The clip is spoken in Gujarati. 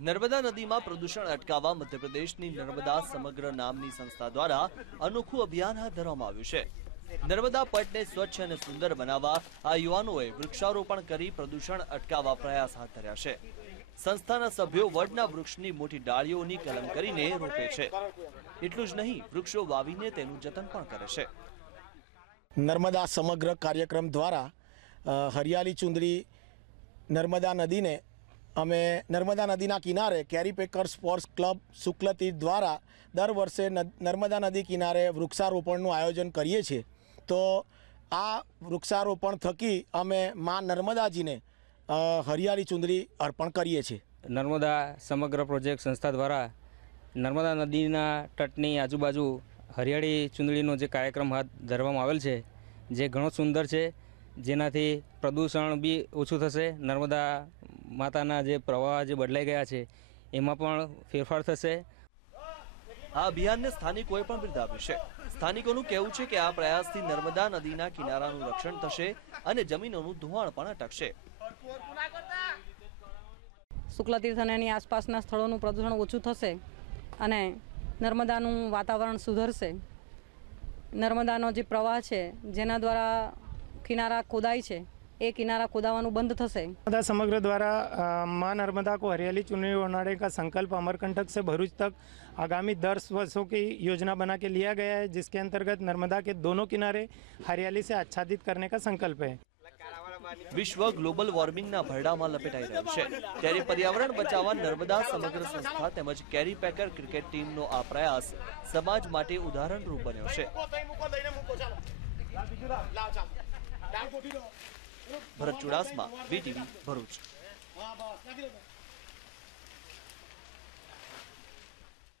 નર્મદા નદીમાં પ્રદૂષણ અટકાવવા મધ્યપ્રદેશની નર્મદા સમગ્ર નામની સંસ્થા દ્વારા અનોખું અભિયાન હાથ ધરવામાં આવ્યું છે. નર્મદા પટને સ્વચ્છ અને સુંદર બનાવવા આ યુવાનોએ વૃક્ષારોપણ કરી પ્રદૂષણ અટકાવવા પ્રયાસ હાથ ધર્યા છે. સંસ્થાના સભ્યો વડના વૃક્ષની મોટી ડાળીઓની કલમ કરીને રોપે છે. એટલું જ નહીં, વૃક્ષો વાવીને તેનું જતન પણ કરે છે. નર્મદા સમગ્ર કાર્યક્રમ દ્વારા હરિયાળી ચુંદડી નર્મદા નદીને અમે નર્મદા નદીના કિનારે કેરી પેકર સ્પોર્ટ્સ ક્લબ શુક્લતીર્થ દ્વારા દર વર્ષે નર્મદા નદી કિનારે વૃક્ષારોપણનું આયોજન કરીએ છીએ. તો આ વૃક્ષારોપણ થકી અમે મા નર્મદાજીને હરિયાળી ચુંદડી અર્પણ કરીએ છીએ. નર્મદા સમગ્ર પ્રોજેક્ટ સંસ્થા દ્વારા નર્મદા નદીના તટની આજુબાજુ હરિયાળી ચુંદડીનો જે કાર્યક્રમ હાથ ધરવામાં આવેલ છે, જે ઘણો સુંદર છે. જેનાથી પ્રદૂષણ બી ઓછું થશે. નર્મદા માતાના જે પ્રવાહ જે બદલાઈ ગયા છે એમાં પણ ફેરફાર થશે. આ અભિયાનને સ્થાનિકોએ પણ બિરદાવ્યું છે. સ્થાનિકોનું કહેવું છે કે આ પ્રયાસથી નર્મદા નદીના કિનારાનું રક્ષણ થશે અને જમીનોનું ધોવાણ પણ અટકશે. શુક્લતીર્થ અને એની આસપાસના સ્થળોનું પ્રદૂષણ ઓછું થશે અને નર્મદાનું વાતાવરણ સુધરશે. નર્મદાનો જે પ્રવાહ છે જેના દ્વારા કિનારા ખોદાય છે એ કિનારા ખોદાવાનું બંધ થશે नर्मदा समग्र द्वारा अ, माँ नर्मदा को हरियाली चुनरी बनाने का संकल्प अमरकंटक से भरूच तक आगामी दस वर्षों की योजना बना के लिया गया है जिसके अंतर्गत नर्मदा के दोनों किनारे हरियाली से आच्छादित करने का संकल्प है વિશ્વ ગ્લોબલ વોર્મિંગના ભરડામાં લપેટાઈ રહ્યું છે ત્યારે પર્યાવરણ બચાવવા નર્મદા સમગ્ર સંસ્થા તેમજ કેરી પેકર ક્રિકેટ ટીમનો આ પ્રયાસ સમાજ માટે ઉદાહરણરૂપ બન્યો છે ભરત ચુડાસમા બીટીવી ભરૂચ.